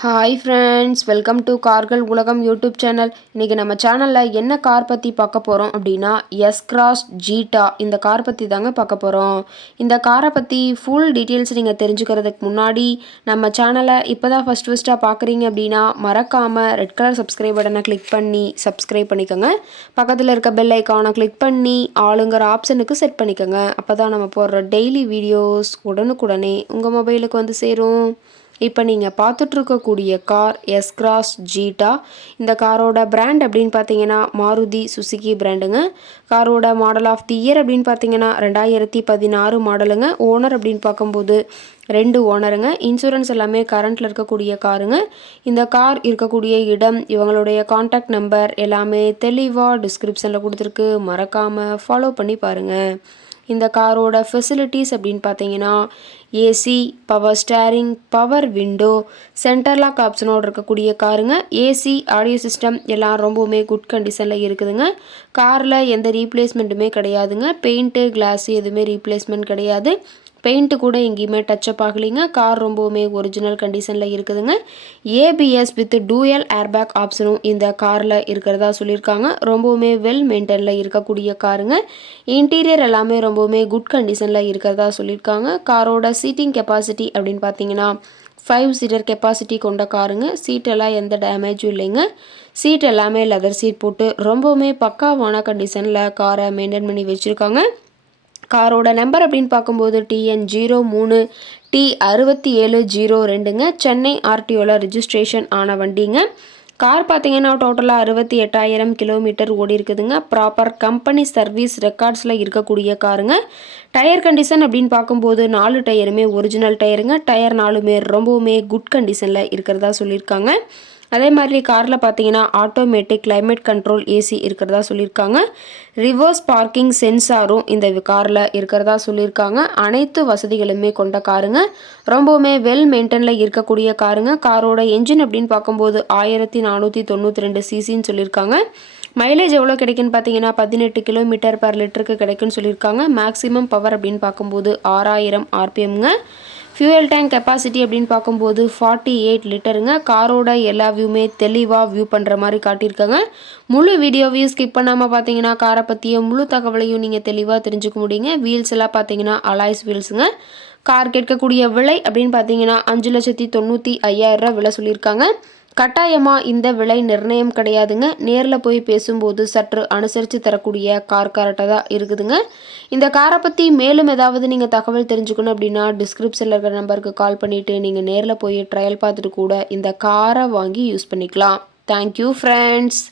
Hi friends, welcome to கார்கள் உலகம் YouTube channel. இன்றைக்கி நம்ம சேனலில் என்ன கார் பற்றி பார்க்க போகிறோம் அப்படின்னா எஸ்-கிராஸ் ஜீட்டா இந்த கார் பற்றி தாங்க பார்க்க போகிறோம். இந்த காரை பற்றி ஃபுல் டீட்டெயில்ஸ் நீங்கள் தெரிஞ்சுக்கிறதுக்கு முன்னாடி நம்ம சேனலை இப்போ தான் ஃபஸ்ட்டாக பார்க்குறீங்க அப்படின்னா மறக்காமல் ரெட் கலர் சப்ஸ்கிரைப் பட்டனை கிளிக் பண்ணி சப்ஸ்கிரைப் பண்ணிக்கோங்க. பக்கத்தில் இருக்க பெல் ஐக்கானை கிளிக் பண்ணி ஆளுங்கிற ஆப்ஷனுக்கு செட் பண்ணிக்கோங்க. அப்போ தான் நம்ம போடுற டெய்லி வீடியோஸ் உடனுக்குடனே உங்கள் மொபைலுக்கு வந்து சேரும். இப்போ நீங்கள் பார்த்துட்ருக்கக்கூடிய கார் எஸ்-கிராஸ் ஜீட்டா. இந்த காரோட பிராண்ட் அப்படின்னு பார்த்தீங்கன்னா மாருதி சுசுகி பிராண்டுங்க. காரோட மாடல் ஆஃப் தி இயர் அப்படின்னு பார்த்தீங்கன்னா 2016 மாடலுங்க. ஓனர் அப்படின்னு பார்க்கும்போது 2 ஓனருங்க. இன்சூரன்ஸ் எல்லாமே கரண்ட்டில் இருக்கக்கூடிய காருங்க. இந்த கார் இருக்கக்கூடிய இடம், இவங்களுடைய காண்டாக்ட் நம்பர் எல்லாமே தெளிவாக டிஸ்கிரிப்ஷனில் கொடுத்துருக்கு. மறக்காமல் ஃபாலோ பண்ணி பாருங்கள். இந்த காரோட ஃபெசிலிட்டிஸ் அப்படின்னு பார்த்தீங்கன்னா AC, power steering, power window, centre lock ஆப்ஷனோடு இருக்கக்கூடிய காருங்க. ஏசி, ஆடியோ சிஸ்டம் எல்லாம் ரொம்பவுமே குட் கண்டிஷனில் இருக்குதுங்க. காரில் எந்த ரீப்ளேஸ்மெண்ட்டுமே கிடையாதுங்க. பெயிண்ட்டு, கிளாஸு எதுவுமே ரீப்ளேஸ்மெண்ட் கிடையாது. பெயிண்ட்டு கூட எங்கேயுமே டச்சப் ஆகலைங்க. கார் ரொம்பவுமே ஒரிஜினல் கண்டிஷனில் இருக்குதுங்க. ஏபிஎஸ் வித் டூயல் ஏர்பேக் ஆப்ஷனும் இந்த காரில் இருக்கிறதா சொல்லியிருக்காங்க. ரொம்பவுமே வெல் மெயின்டைனில் இருக்கக்கூடிய காருங்க. இன்டீரியர் எல்லாமே ரொம்பவுமே குட் கண்டிஷனில் இருக்கிறதா சொல்லியிருக்காங்க. காரோட சீட்டிங் கெப்பாசிட்டி அப்படின்னு பார்த்தீங்கன்னா 5 சீட்டர் கெப்பாசிட்டி கொண்ட காருங்க. சீட்டெல்லாம் எந்த டேமேஜும் இல்லைங்க. சீட் எல்லாமே லெதர் சீட் போட்டு ரொம்பவுமே பக்காவான கண்டிஷனில் காரை மெயின்டைன் பண்ணி வச்சுருக்காங்க. காரோட நம்பர் அப்படின்னு பார்க்கும்போது TN03 T6702ங்க. சென்னை ஆர்டிஓவில் ரிஜிஸ்ட்ரேஷன் ஆன வண்டிங்க. கார் பார்த்தீங்கன்னா டோட்டலாக 68,000 கிலோமீட்டர் ஓடி இருக்குதுங்க. ப்ராப்பர் கம்பெனி சர்வீஸ் ரெக்கார்ட்ஸில் இருக்கக்கூடிய காருங்க. டயர் கண்டிஷன் அப்படின்னு பார்க்கும்போது 4 டயருமே ஒரிஜினல் டயருங்க. டயர் 4மே ரொம்பவுமே குட் கண்டிஷனில் இருக்கிறதா சொல்லியிருக்காங்க. அதே மாதிரி காரில் பார்த்தீங்கன்னா ஆட்டோமேட்டிக் கிளைமேட் கண்ட்ரோல் ஏசி இருக்கிறதா சொல்லியிருக்காங்க. ரிவர்ஸ் பார்க்கிங் சென்சாரும் இந்த காரில் இருக்கிறதா சொல்லியிருக்காங்க. அனைத்து வசதிகளுமே கொண்ட காருங்க. ரொம்பவுமே வெல் மெயின்டைனில் இருக்கக்கூடிய காருங்க. காரோட என்ஜின் அப்படின்னு பார்க்கும்போது 1492 சிசின்னு சொல்லியிருக்காங்க. மைலேஜ் எவ்வளோ கிடைக்குன்னு பார்த்தீங்கன்னா 18 கிலோமீட்டர் பர் லிட்டருக்கு கிடைக்குன்னு சொல்லியிருக்காங்க. மேக்ஸிமம் பவர் அப்படின்னு பார்க்கும்போது 6000 RPMங்க. ஃபியூயல் டேங்க் கெப்பாசிட்டி அப்படின்னு பார்க்கும்போது 48 லிட்டருங்க. காரோட எல்லா வியூமே தெளிவாக வியூ பண்ணுற மாதிரி காட்டியிருக்காங்க. முழு வீடியோவையும் ஸ்கிப் பண்ணாமல் பார்த்தீங்கன்னா காரை பற்றிய முழு தகவலையும் நீங்கள் தெளிவாக தெரிஞ்சுக்க முடியுங்க. வீல்ஸ் எல்லாம் பார்த்தீங்கன்னா அலாய்ஸ் வீல்ஸுங்க. கார் கேட்கக்கூடிய விலை அப்படின்னு பார்த்தீங்கன்னா 5,95,000 விலை சொல்லியிருக்காங்க. கட்டாயமாக இந்த விலை நிர்ணயம் கிடையாதுங்க. நேரில் போய் பேசும்போது சற்று அனுசரித்து தரக்கூடிய கார் கரெக்டாக தான் இருக்குதுங்க. இந்த காரை பற்றி மேலும் ஏதாவது நீங்கள் தகவல் தெரிஞ்சுக்கணும் அப்படின்னா டிஸ்கிரிப்ஷனில் இருக்கிற நம்பருக்கு கால் பண்ணிவிட்டு நீங்கள் நேரில் போய் ட்ரையல் பார்த்துட்டு கூட இந்த காரை வாங்கி யூஸ் பண்ணிக்கலாம். Thank you friends.